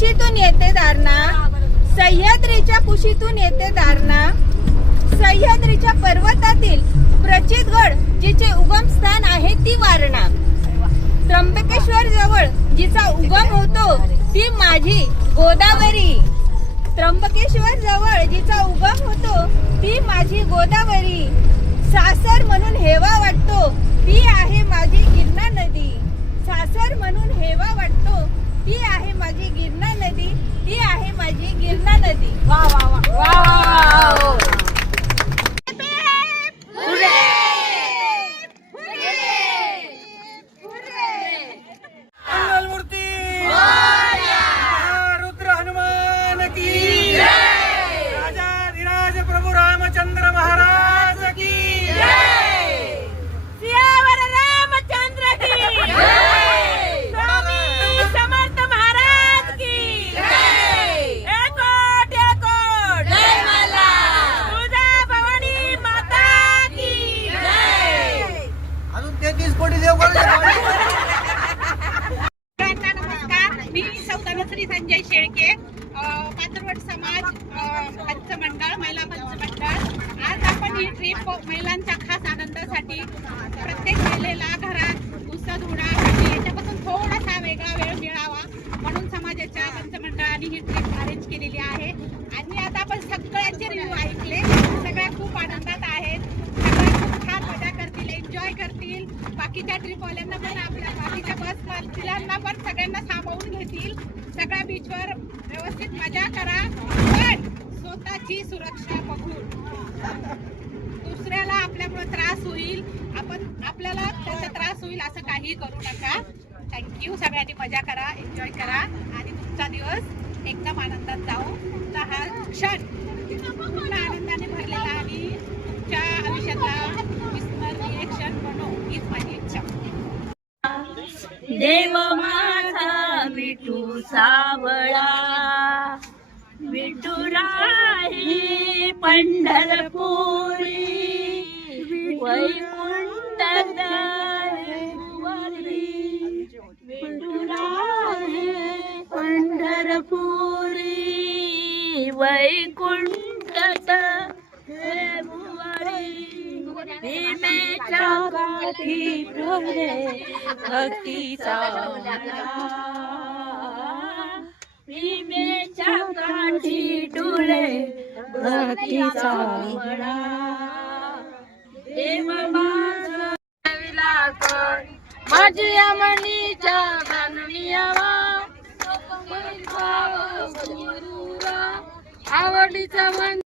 कुशीतून येते दारणा, सह्याद्रीच्या कुशीतून येते दारणा, सह्याद्रीच्या पर्वतातील प्रचितगड जिचे उगमस्थान आहे ती वारणा, त्र्यंबकेश्वर जवळ जिचा उगम होतो ती माझी गोदावरी, त्र्यंबकेश्वर जवळ जिचा उगम होतो ती माझी गोदावरी, सासर म्हणून हेवा वाटतो ती आहे माझी गिरणा नदी, सासर म्हणून हेवा वाटतो ती आहे माझी गिरणा नदी, ती आहे माझी गिरणा नदी. वा वा वा वा. संजय शेळके, पाथरवट समाज पंचमंडळ, महिला पंचमंडळ. आज आपण ही ट्रिप महिलांच्या खास आनंदासाठी प्रत्येक महिलेला घरात उसळ होण्यासाठी याच्यापासून थोडासा वेगळा वेळ मिळावा म्हणून समाजाच्या पंचमंडळाने ही ट्रिप अरेंज केलेली आहे. आणि आता आपण सगळ्यांचे रिव्ह्यू ऐकले, सगळ्या खूप आनंदात आहेत, सगळ्या खूप छान मजा करतील, एन्जॉय करतील. बाकीच्या ट्रिपवाल्यांना पण, आपल्या बाकीच्या बस मालकांना पण सगळ्यांना सामावून घेतील. सगळ्या बीचवर व्यवस्थित मजा करा, पण स्वतःची सुरक्षा बघून. दुसऱ्याला आपल्यामुळे त्रास होईल, आपल्याला त्याचा त्रास होईल असं काही करू नका. थँक्यू. सगळ्यांनी मजा करा, एन्जॉय करा आणि तुमचा दिवस एकदम आनंदात जाऊ. तुमचा हा क्षण पूर्ण आनंदाने भरलेला आणि तुमच्या आयुष्यातला विस्मरणीय क्षण बनवू हीच माझी इच्छा. देव माझा विठू सावळा, विठुरा हे पंढरपुरी, वैकुंठ विठुरा हे पंढरपुरी, वैकुंठ भीमेच्या काठी भक्तीचा भीमेच्या काठी डोळे भक्तीचा मळा, देव माझा माझ्या मनीच्या गाणियावा, आवडीचा मन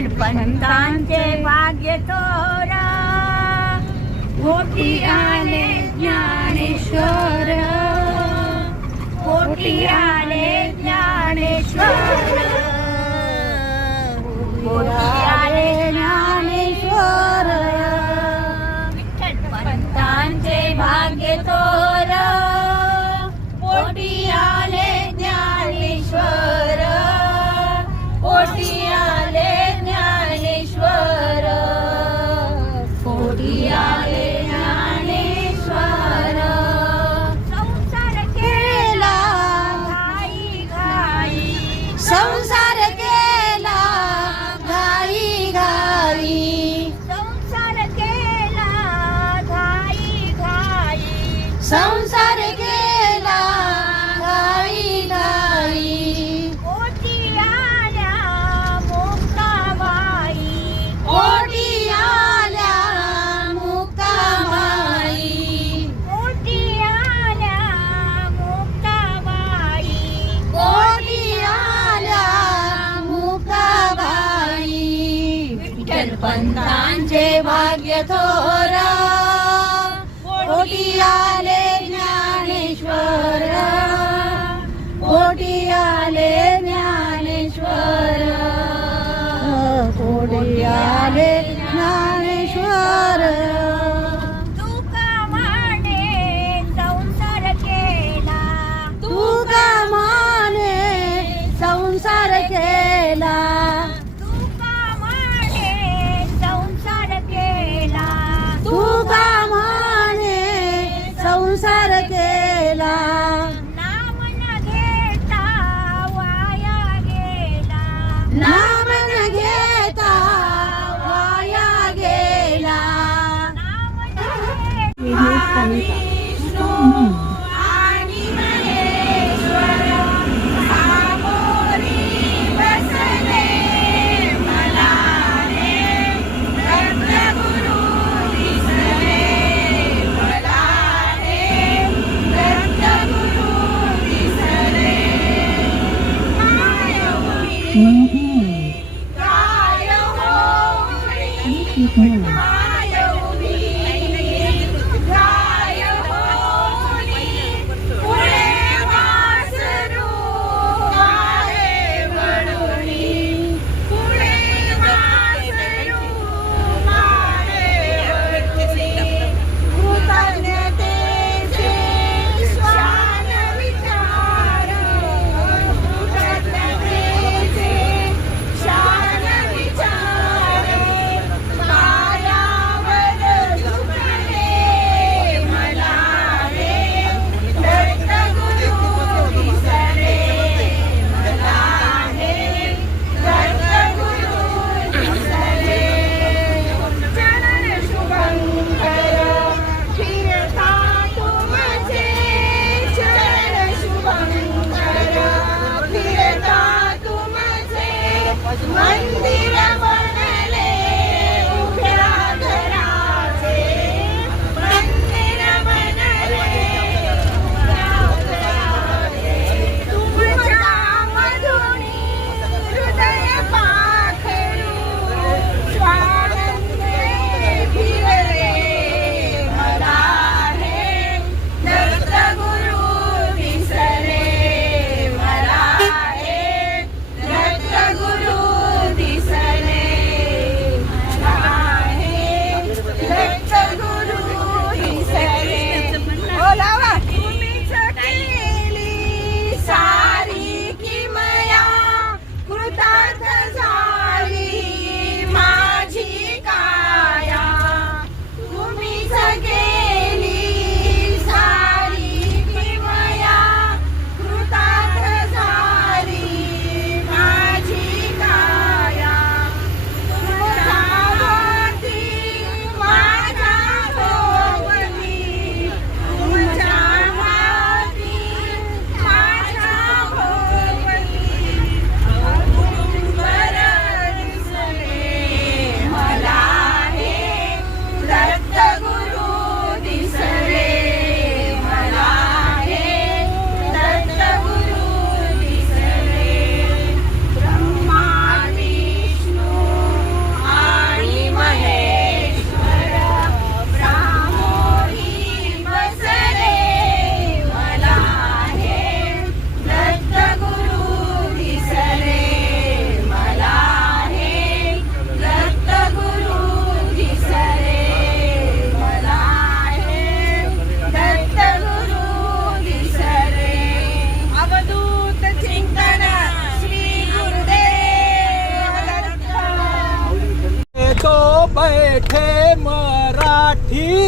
विठ्ठल पंतांचे भाग्य थोर, पोटी आले ज्ञानेश्वर, पोटी आले ज्ञानेश्वर, पोटी आले ज्ञानेश्वर, विठ्ठल पंतांचे भाग्य थोर, पोटी आले ज्ञानेश्वर, पोटी आले ज्ञानेश्वर, पोटी आले ज्ञानेश्वर. संसार केला घाई घाई, संसार केला घाई घाई, संसार केला घाई घाई, संसार केला घाई घाई. पोटी आल्या मुक्ताबाई, पोटी आल्या मुक्ताबाई, पोटी आल्या मुक्ताबाई, पोटी आल्या मुक्ताबाई. विठ्ठल पंतांचे भाग्य थोर, पोटी आले ज्ञानेश्वर, पोटी आले ज्ञानेश्वर, पोटी आले ज्ञानेश्वर. तुका माने संसार केला, तुका माने संसार केला, तुका माने संसार केला, तुका माने संसार केला. नाम न घेता वाया गेला, नाम न घेता वाया गेला, नाम न घेता विष्णू आणि महेश्वर, सामोरी बसले मला रे, दत्तगुरु दिसले मला रे, दत्तगुरु दिसले. काय होई, काय होई, काय होई, काय होई, पुढे वासरू आहे वळुनी, पुढे वासरू आहे वळुनी. कृतज्ञतेचे श्वान विचार, कृतज्ञतेचे श्वान विचार, काय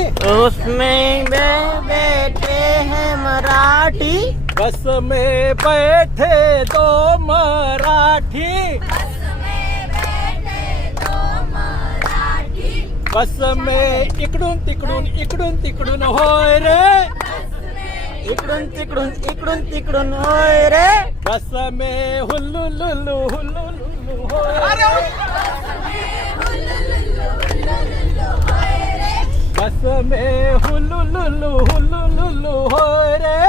उसमें बैठे हैं मराठी, बस में बैठे दो मराठी, बस में इकडून तिकडून इकडून तिकडून होय रे, इकडून तिकडून इकडून तिकडून होय रे, बस में हुल्लू लुल्लू होय रे, बस में हुल्लू लुल्लू होय रे,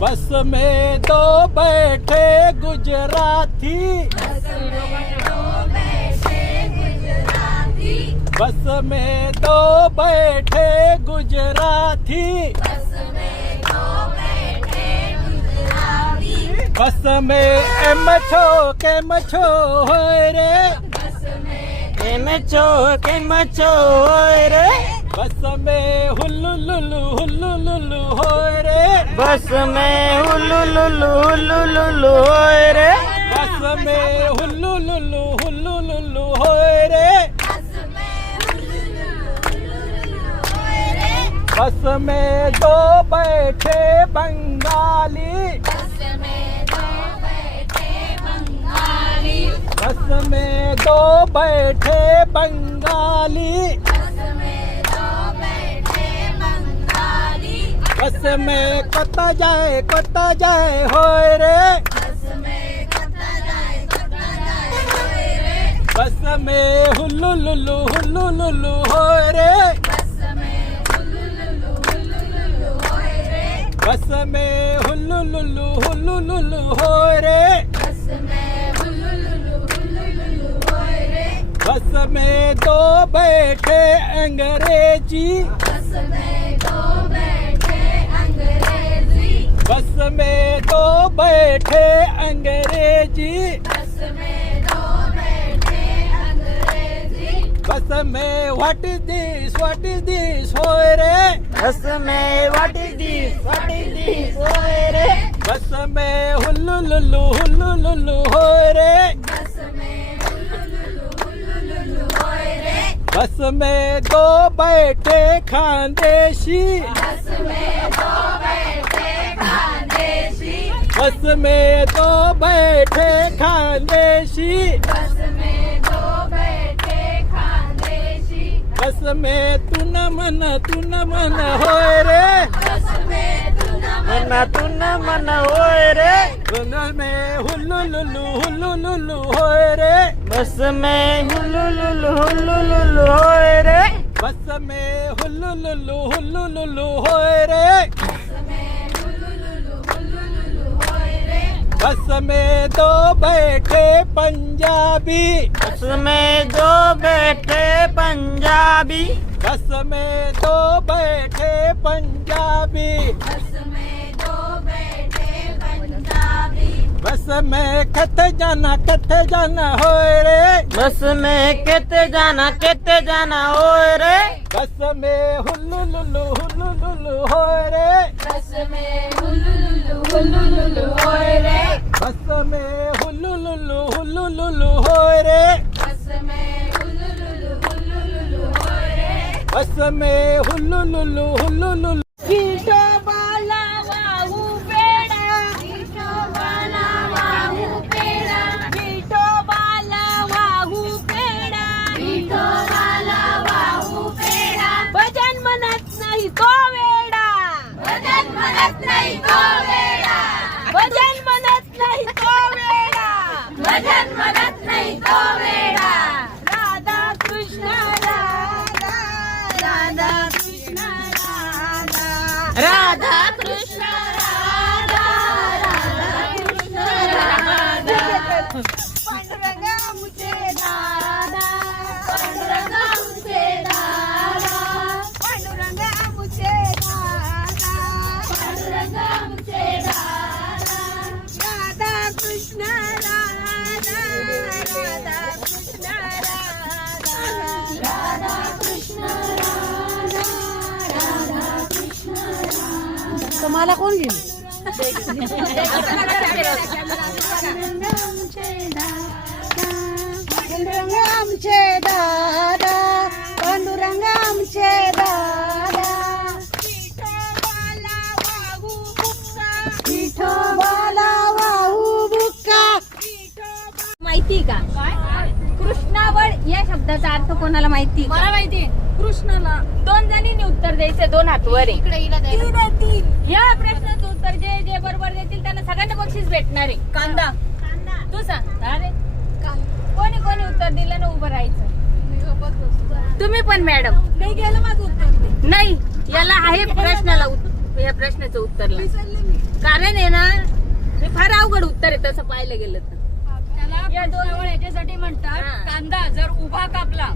बस में दो बैठे गुजराती, बस में दो बैठे गुजराती, बस में एम छो केम छो होय रे, केम छो होय रे, बस में हुल्लू लुल्लू होय रे, बस में हुल्लू लुल्लू होय रे, बस में हुल्लू लुल्लू होय रे, बस में दो बैठे बंगाली, बस में दो बैठे बंगाली, बस में कता जाए होय रे, बस में हुल्लू लुल्लू होय रे, बस में हुल्लू लुल्लू होय रे, बस में दो बैठे अंग्रेजी, बस में दो बैठे अंग्रेजी, बस में व्हाट इज दिस होय रे, बस में व्हाट इज दिस होय रे, बस में हुल्लू लुल्लू होय रे, बस में दो बैठे खानदेशी, बस में दो बैठे खानदेशी, बस में तू न मन होय रे, तू न मन होय रे, बस में हुल्लू लुल्लू होय रे, बस में हुल्लू लुल्लू होय रे, बस में हुल्लू लुल्लू होय रे, बस में दो बैठे पंजाबी, बस में दो बैठे पंजाबी, बस में दो बैठे पंजाबी, बस में कथे जाना होय रे, बस में केते जाना होय रे, बस में हुल्लू लुल्लू होय रे, बस में हुल्लू लुल्लू होय रे, बस में हुल्लू लुल्लू होय रे, विठोबाला वाहू पेडा, विठोबाला वाहू पेडा, विठोबाला वाहू पेडा, विठोबाला वाहू पेडा, भजन म्हणत नाही तो वेडा, भजन म्हणत नाही तो वेडा, भजन म्हणत नाही तो वेडा, भजन म्हणत नाही तो वेडा, राधा कृष्ण राधा, राधा कृष्ण राधा, राधा कृष्ण राधा, राधा कृष्ण राधा, पांडुरंग आमचे दादा, पांडुरंग आमचे दादा, पांडुरंग आमचे दादा, पांडुरंग आमचे दादा, राधा कृष्ण राधा, राधा कृष्ण राधा, राधा कृष्ण राधा, राधा कृष्ण राधा. तुम्हाला कोण घेईल पांडुरंग आमचे दादा, पांडुरंग आमचे आमचे दादा, पांडुरंग आमचे दादा. विठोबाला वाहू बुक्का. माहिती का कृष्णावळ या शब्दाचा अर्थ कोणाला माहिती? मला माहिती. कृष्णाला 2 जणींनी उत्तर द्यायचे, 2 हात वर आहे. या प्रश्नाचं उत्तर जे जे बरोबर देतील त्यांना सगळ्यांना बक्षीस भेटणार आहे. कांदा. तू सांग. अरे कोणी कोणी उत्तर दिलं ना उभं राहायचं. तुम्ही पण मॅडम. नाही गेलं माझं उत्तर. नाही याला आहे प्रश्नाला या प्रश्नाचं उत्तर कारण आहे ना हे फार अवघड उत्तर आहे तसं पाहिलं गेलं तर. या 2 वळ याच्यासाठी म्हणतात कांदा जर उभा कापला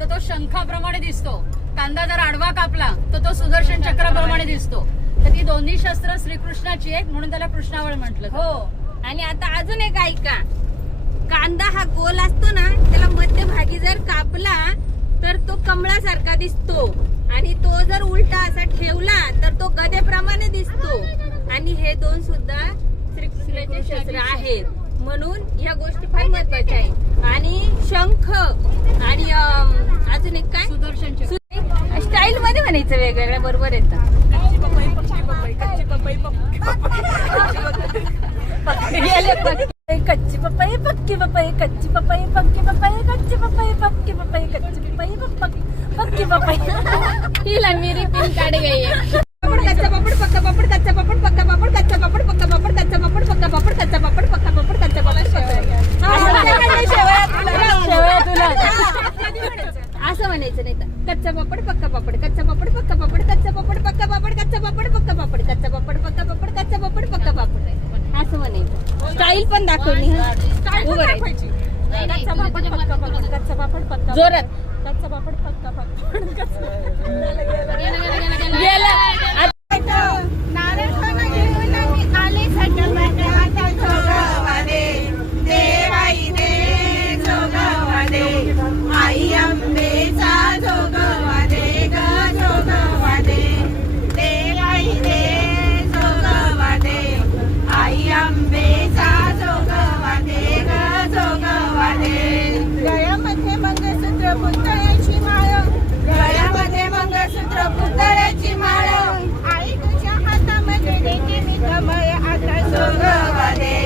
तर तो शंखाप्रमाणे दिसतो, कांदा जर आडवा कापला तर तो सुदर्शन चक्राप्रमाणे दिसतो. तर ती दोन्ही शस्त्र श्रीकृष्णाची आहेत म्हणून त्याला कृष्णावळ म्हटलं. हो. आणि आता अजून एक ऐका. कांदा हा गोल असतो ना त्याला मध्यभागी जर कापला तर तो कमळासारखा दिसतो आणि तो जर उलटा असा ठेवला तर तो गदेप्रमाणे दिसतो. आणि हे 2 सुद्धा श्रीकृष्णाचे शस्त्र आहेत म्हणून या गोष्टी फार महत्वाच्या आहेत. आणि शंख आणि अजून एक काय सुदर्शन स्टाईल मध्ये म्हणायचं वेगवेगळ्या बरोबर येतं. कच्ची पपई पक्की पपई, कच्ची पपई पक्की पपई, कच्ची पपई पक्की पपई, कच्ची पपई पक्की पपई. हिला मेरी पिन काढ गई है. कच्चा पापड पक्का पापड, कच्चा पापड पक्का पापड, कच्चा पापड पक्का पापड, कच्चा पापड पक्का पापड, कच्चा पापड पक्का पापड, कच्चा पापड असं म्हणायचं नाही तर कच्चा पापड पक्का पापड, कच्चा पापड पक्का पापड, कच्चा पापड पक्का पापड, कच्चा पापड पक्का पापड, कच्चा पापड पक्का पापड, कच्चा पापड पक्का पापड असं म्हणायचं. स्टाईल पण दाखवली. उभं राहायची. कच्चा पापड पक्का पापड, कच्चा पापड पक्का जोरात कच्चा पापड पक्का पापड. गेला. गळ्यामध्ये मंगळसूत्र पुतळ्याची माळ, गळ्यामध्ये मंगळसूत्र पुतळ्याची माळ. आई तुझ्या हातामध्ये देते मी कमळ आता जोगवा दे,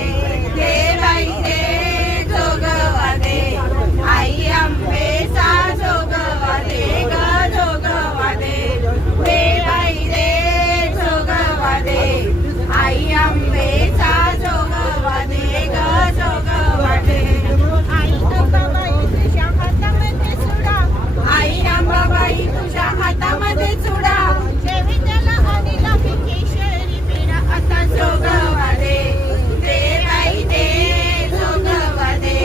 देवाई दे जोगवा दे. आई अंबेचा जोगवा दे ग जोगवा दे, देवाई दे जोगवा दे. आई अंबेचा जोगवा दे ग जोगवा दे. आई अंबाबाई तुझ्या हातामध्ये चुडा, आई अंबाबाई तुझ्या हातामध्ये चुडा. देवी त्याला आणि केशरी पेढा आता जोगवा दे, देवाई दे जोगवा दे.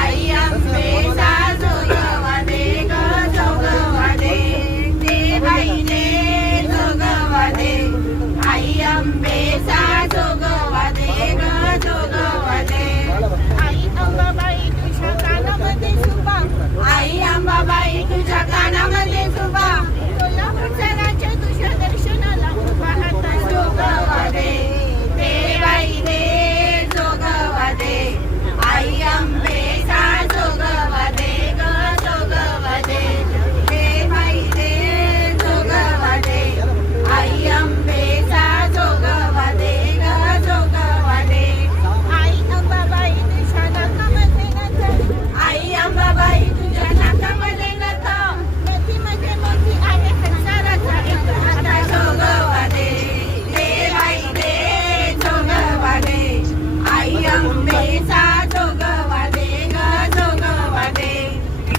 आई अंबेचा जोगवा दे ग जोगवा दे, देवाई दे जोगवा दे. आई अंबेचा जोगवा दे ग जोगवा दे. आई अंबाबाई तुझ्या कानामध्ये झुबा, आई अंबाबाई तुझ्या कानामध्ये झुबा. कोल्हापूरच्या राज्य तुझ्या दर्शनाला पाहता जोगवा दे, देवाई दे जोगवा दे. आई अंबेचा जोगवा दे ग जोगवा दे, देवाई दे जोगवा दे. आई अंबेचा जोगवा दे ग जोगवा दे. आई अंबाबाई तुझ्या नाकामध्ये नथ, आई अंबाबाई तुझ्या नाकामध्ये नथ. नथीमध्ये मोती आहे संसाराचा एक आता जोगवा दे, देवाई दे जोगवा दे. आई अंबेचा जोगवा दे ग जोगवा दे,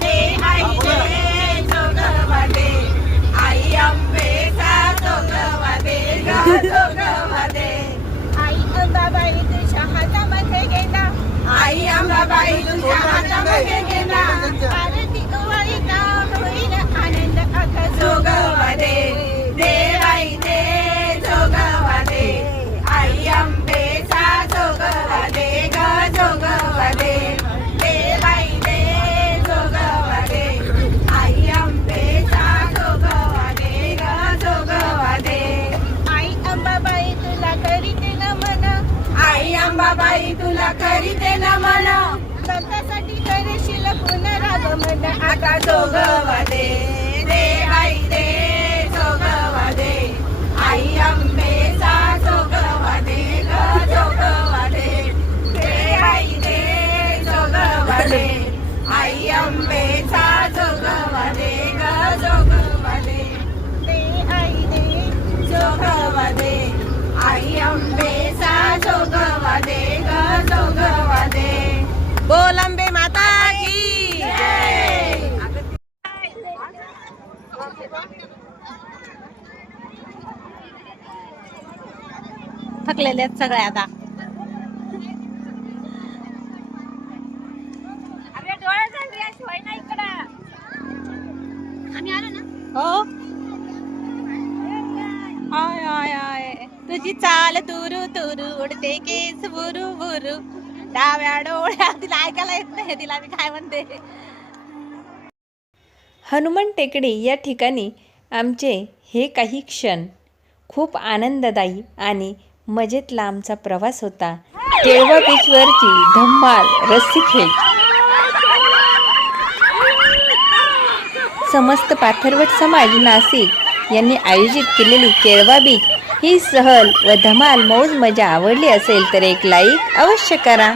देवाई दे जोगवा दे. आई अंबेचा जोगवा दे ग जोगवा दे. आई अंबाबाई तुझ्या हातामध्ये गेला, आई अंबाबाई तुझ्या हातामध्ये गेला. आरती ओवाळीता होईल आनंद आता जोगवा दे, देवाई दे जोगवा दे. आई अंबेचा जोगवा दे ग जोगवा दे, देवाई दे जोगवा दे. आई अंबेचा जोगवा दे ग जोगवा दे. आई अंबाबाई तुला करीते नमन, आई अंबाबाई तुला करीते नमन. स्वतःसाठी करशील पुनरागमन आता जोगवा दे दे आई दे जोगवा दे आई अंबेचा जोगवा दे ग जोगवा दे दे आई दे जोगवा दे आई अंबेचा जोगवा दे ग जोगवा दे दे आई दे जोगवा दे आई अंबेचा जोगवा दे ग जोगवा दे बोल अंबे माता की जय. थकलेले आहेत सगळे आता. हो आय आय आय तुझी चाल तुरु तुरु उडते केस बुरु बुरु डाव्या डोळ्या. तिला ऐकायला येत नाही, तिला मी काय म्हणते. हनुमान टेकडी या ठिकाणी आमचे हे काही क्षण खूप आनंददायी आणि मजेतला आमचा प्रवास होता. केळवा बीचवरची धम्माल रस्सी खेळ, समस्त पाथरवट समाज नाशिक यांनी आयोजित केलेली केळवा बीच ही सहल व धमाल मौज मजा आवडली असेल तर एक लाईक अवश्य करा.